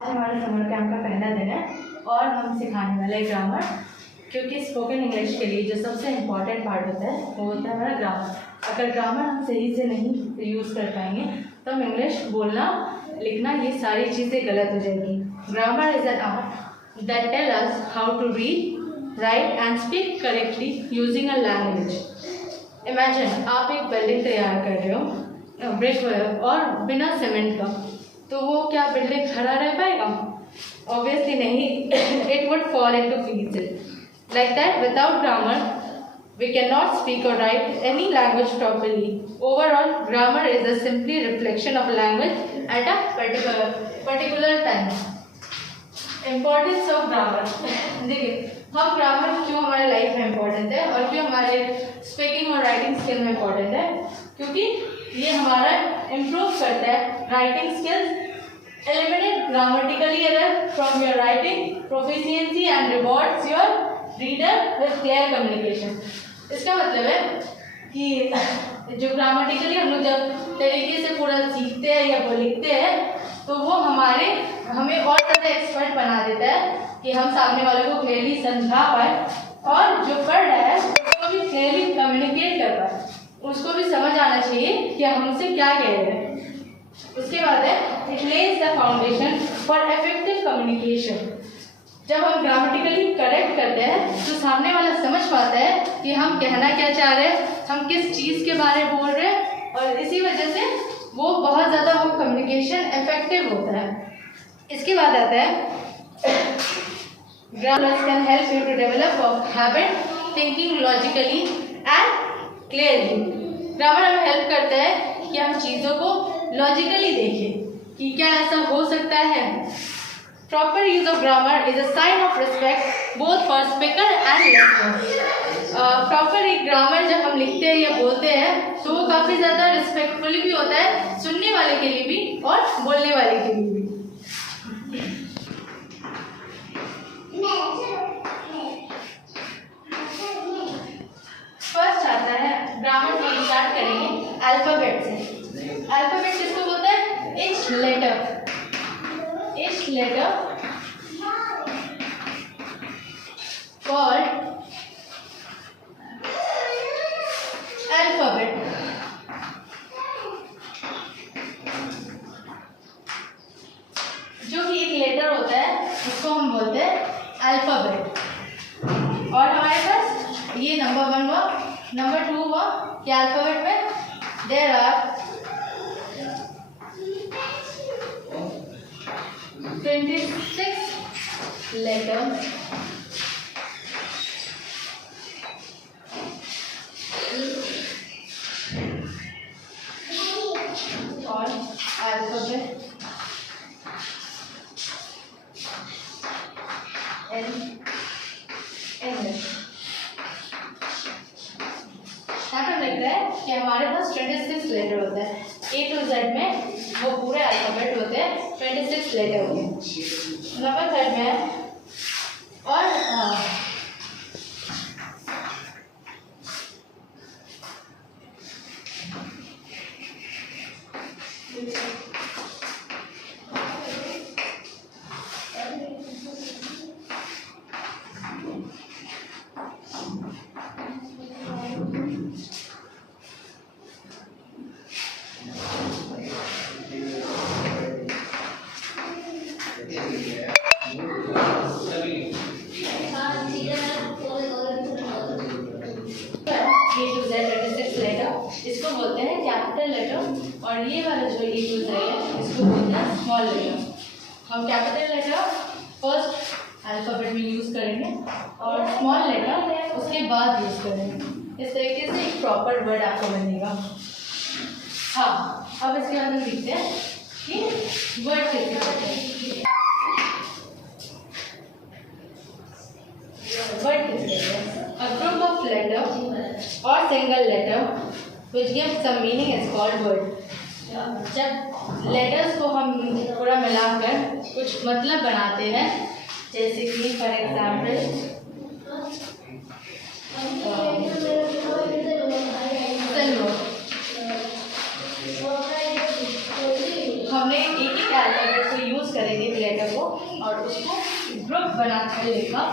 हमारे summer camp का पहला दिन है और हम सिखाने वाले ग्रामर, क्योंकि स्पोकन इंग्लिश के लिए जो सबसे इम्पॉर्टेंट पार्ट होता है वो होता है हमारा ग्रामर। अगर ग्रामर हम सही से नहीं यूज़ कर पाएंगे तो हम इंग्लिश बोलना लिखना ये सारी चीज़ें गलत हो जाएगी। Grammar is an art that tell us how to read, write and speak correctly using a language. Imagine आप एक बिल्डिंग तैयार कर रहे हो ब्रिक और बिना सीमेंट का, तो वो क्या बिल्डिंग खड़ा रह पाएगा? ऑब्वियसली नहीं। It would fall into pieces. Like that, without grammar we cannot speak or write any language properly. Overall, grammar is a simply reflection of language at a particular time. Importance of grammar. देखिए, हम grammar क्यों हमारे life में important है और क्यों हमारे speaking और राइटिंग स्किल में इम्पोर्टेंट है? क्योंकि ये हमारा इम्प्रूव करता है writing skills, eliminate grammatical error from your writing proficiency and rewards your reader with clear communication. इसका मतलब है कि जो ग्रामेटिकली हम लोग जब तरीके से पूरा सीखते हैं या वो लिखते हैं तो वो हमें और ज़्यादा एक्सपर्ट बना देता है कि हम सामने वाले को क्लियरली समझा पाए और जो पढ़ रहा है उसको भी क्लियरली कम्युनिकेट कर पाए, उसको भी समझ आना चाहिए कि हम उनसे क्या कह रहे हैं। उसके बाद है it Lay's the foundation for effective communication. जब हम ग्रामेटिकली करेक्ट करते हैं तो सामने वाला समझ पाता है कि हम कहना क्या चाह रहे हैं, हम किस चीज़ के बारे में बोल रहे हैं, और इसी वजह से वो बहुत ज़्यादा वो कम्युनिकेशन इफेक्टिव होता है। इसके बाद आता है grammar can help you to develop a habit thinking logically and clearly. Grammar हमें हेल्प करता है कि हम चीज़ों को लॉजिकली देखें कि क्या ऐसा हो सकता है। Proper use of grammar is a sign of respect both for speaker and listener. Proper एक ग्रामर जब हम लिखते हैं या बोलते हैं तो वो काफ़ी ज़्यादा रिस्पेक्टफुल भी होता है, सुनने वाले के लिए भी और बोलने वाले के लिए भी। फर्स्ट आता है ग्रामर को स्टार्ट करेंगे अल्फाबेट से। अल्फाबेट किसको बोलते हैं? Each letter called alphabet. जो भी एक लेटर होता है उसको हम बोलते हैं अल्फाबेट। और हमारे पास ये नंबर 1 हुआ, नंबर 2 हुआ कि अल्फाबेट में देयर आर 26 letters और alphabet in English। यहाँ पे लिख रहा है कि हमारे पास 26 लेटर होता है। A to Z में वो पूरे अल्फाबेट होते हैं, 26 लेटर होते हैं। नंबर 3 में और इसको बोलते हैं कैपिटल लेटर, और ये वाला जो A to Z है इसको बोलते हैं स्मॉल लेटर। हम कैपिटल लेटर फर्स्ट अल्फाबेट में यूज़ करेंगे और स्मॉल लेटर उसके बाद यूज़ करेंगे। इस तरीके से एक प्रॉपर वर्ड आपको बनेगा। हाँ, अब इसके बाद हम लिखते हैं कि वर्ड कैसे करते हैं। वर्ड कैसे करते हैं? A group of letters or single letter which gives some meaning is called word. जब लेटर्स को हम पूरा मिलाकर कुछ मतलब बनाते हैं, जैसे कि फॉर एग्जाम्पल हमने एक ही अल्फाबेट को यूज़ करेंगे एक लेटर को और उसको ग्रुप बना कर लिखा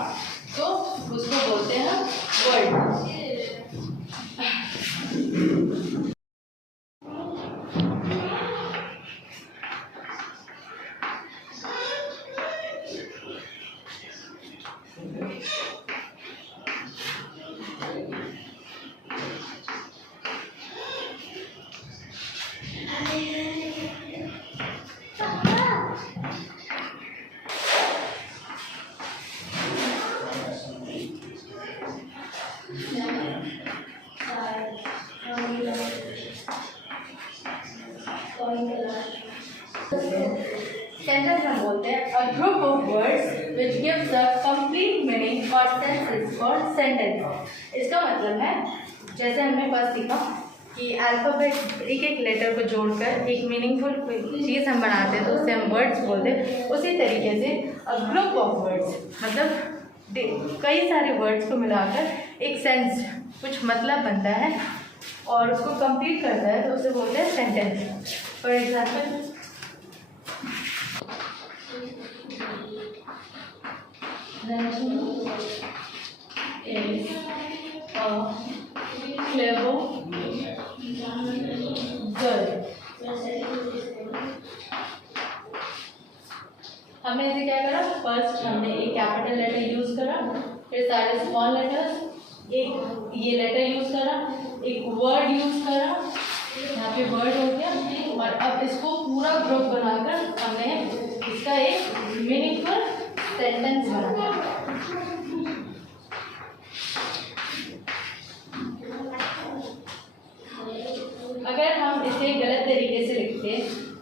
तो उसको बोलते हैं वर्ड। सेंटेंस हम बोलते हैं a group of words which gives a complete meaning और सेंसेस फॉर सेंटेंस। इसका मतलब है जैसे हमने फर्स्ट सीखा कि अल्फ़ाबेट एक एक लेटर को जोड़कर एक मीनिंगफुल चीज़ हम बनाते हैं तो उससे हम वर्ड्स बोलते हैं। उसी तरीके से अ ग्रुप ऑफ वर्ड्स मतलब कई सारे वर्ड्स को मिलाकर एक सेंस कुछ मतलब बनता है और उसको कंप्लीट करता है तो उसे बोलते हैं sentence. For example Ranjini is a clever girl। हमने इसे क्या करा, फर्स्ट हमने एक कैपिटल लेटर यूज करा, फिर सारे स्मॉल लेटर्स, एक ये लेटर यूज करा, एक वर्ड यूज करा, यहाँ पे वर्ड हो गया और अब इसको पूरा ग्रुप बनाकर हमने इसका एक मीनिंगफुल सेंटेंस बनाया। अगर हम इसे गलत तरीके से लिखते,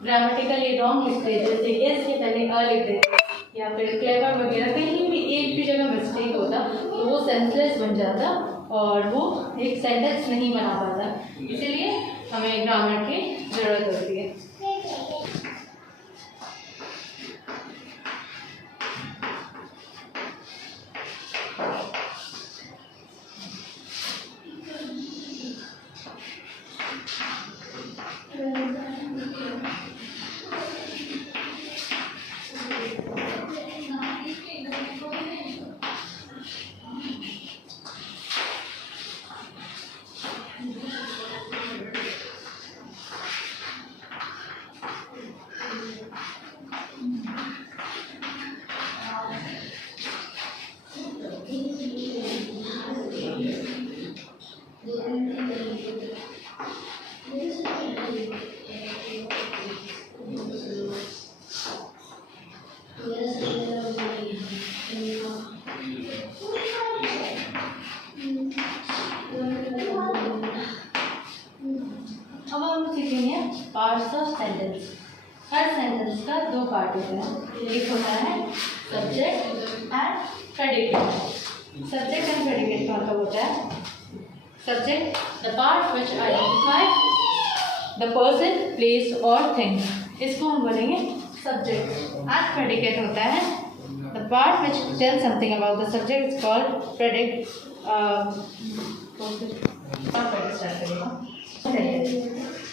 ग्रामेटिकली रॉन्ग लिखते, जैसे इस के पहले अ लिख देते या फिर क्लेवर वगैरह कहीं भी एक भी जगह मिस्टेक होता तो वो सेंसलेस बन जाता और वो एक सेंटेंस नहीं बना पाता। इसीलिए हमें ग्रामर की ज़रूरत होती है। अब हम सीखेंगे पार्ट्स ऑफ सेंटेंस। हर सेंटेंस का दो पार्ट होते हैं, एक होता है subject and predicate. Subject and predicate का मतलब होता है subject the part which identify the person, place और थिंग, इसको हम बोलेंगे सब्जेक्ट। एंड प्रेडिकेट होता है the part which tell something about the subject, it's called predict.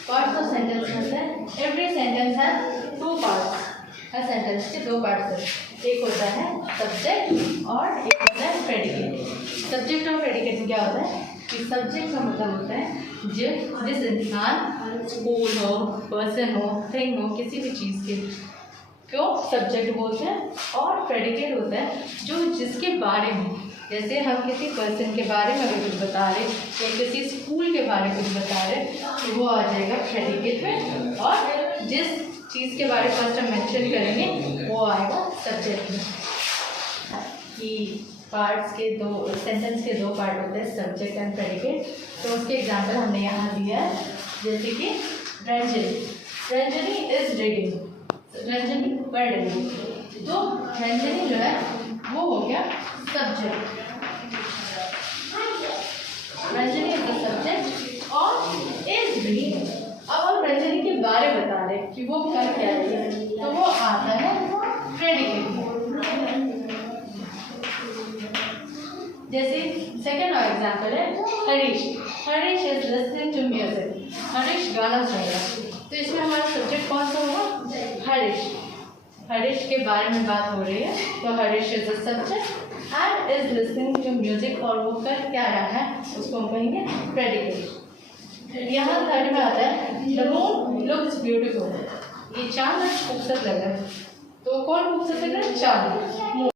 Parts of sentence होता है every sentence has two parts. हर sentence के दो पार्ट्स हैं, एक होता है सब्जेक्ट और एक होता है प्रेडिकेट। सब्जेक्ट और प्रेडिकेट में क्या होता है कि सब्जेक्ट का मतलब होता है जिस इंसान, स्कूल हो, पर्सन हो, थिंग हो, किसी भी चीज़ के को सब्जेक्ट बोलते हैं, और प्रेडिकेट होता है जो जिसके बारे में, जैसे हम किसी पर्सन के बारे में अगर कुछ बता रहे या किसी स्कूल के बारे में कुछ बता रहे तो वो आ जाएगा प्रेडिकेट में, और जिस चीज़ के बारे में फर्स्ट हम मेंशन करेंगे वो आएगा सब्जेक्ट में। कि पार्ट्स के दो, सेंटेंस के दो पार्ट होते हैं सब्जेक्ट एंड प्रेडिकेट। तो उसके एग्जाम्पल हमने यहाँ दिया है, जैसे कि रंजनी इज रीडिंग, रंजनी पढ़ रही है, तो रंजनी जो है वो हो गया subject. Ranjani is the subject और इज रीडिंग। अब हम रंजनी के बारे में बता रहे कि वो कर क्या रही है, तो वो आता है प्रेडिकेट। जैसे सेकेंड और एग्जाम्पल है Harish is listening to music, Harish गाना सुन रहा है, तो इसमें हमारा सब्जेक्ट कौन सा होगा, हरीश। हरीश के बारे में बात हो रही है, तो Harish is a subject and is listening to music, और वो कर क्या रहा है उसको हम कहेंगे प्रेडिकेट। यहाँ थर्ड में आता है द मून लुक्स ब्यूटीफुल, ये चांद खूबसूरत लग रहा है, तो कौन खूबसूरत लग रहा है? चांद।